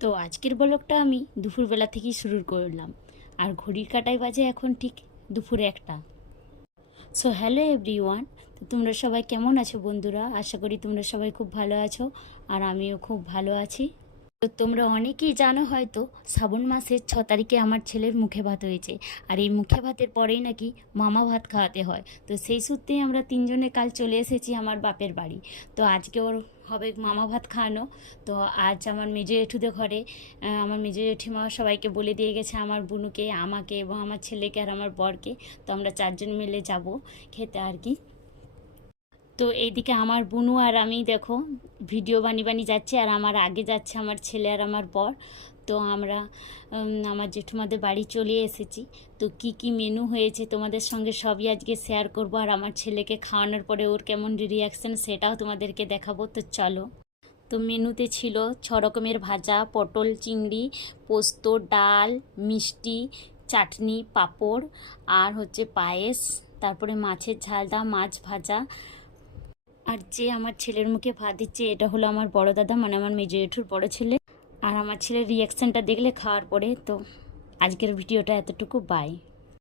তো আজকের ব্লগটা আমি দুপুরবেলা থেকেই শুরু করলাম। আর ঘড়ির কাঁটায় বাজে এখন ঠিক দুপুর 1টা। So hello everyone. তো তোমরা সবাই কেমন আছো বন্ধুরা? আশা করি তোমরা সবাই খুব ভালো আছো, আর আমিও খুব ভালো আছি। তো তোমরা অনেকেই জানো হয়তো, শ্রাবণ মাসের 6 তারিখে আমার ছেলের মুখে ভাত হয়েছে। আর এই মুখে ভাতের পরেই নাকি মামা ভাত খাওয়াতে হয়। তো সেই সূত্রেই আমরা তিনজনে কাল চলে এসেছি আমার বাপের বাড়ি। তো আজকে ওর হবে মামা ভাত খাওয়ানো। তো আজ আমার মেজো জেঠুদের ঘরে আমার মেজো জেঠিমা সবাইকে বলে দিয়ে গেছে, আমার বুনুকে, আমাকে এবং আমার ছেলেকে আর আমার বরকে। তো আমরা 4জন মিলে যাব খেতে আর কি। তো এইদিকে আমার বুনু আর আমি দেখো ভিডিও বানিয়ে যাচ্ছে, আর আমার আগে যাচ্ছে আমার ছেলে আর আমার বর। তো আমরা আমার জেঠুমাদের বাড়ি চলে এসেছি। তো কি কি মেনু হয়েছে তোমাদের সঙ্গে সবই আজকে শেয়ার করব, আর আমার ছেলেকে খাওয়ানোর পরে ওর কেমন রিয়াকশান সেটাও তোমাদেরকে দেখাবো। তো চলো। তো মেনুতে ছিল 6 রকমের ভাজা, পটল চিংড়ি, পোস্ত, ডাল, মিষ্টি, চাটনি, পাঁপড়, আর হচ্ছে পায়েস, তারপরে মাছের ঝালদা, মাছ ভাজা। আর যে আমার ছেলের মুখে ভাত দিচ্ছে এটা হলো আমার বড় দাদা, মানে আমার মেজো জেঠুর বড় ছেলে। আর আমার ছেলের রিয়াকশানটা দেখলে খাওয়ার পরে। তো আজকের ভিডিওটা এতটুকু, বাই।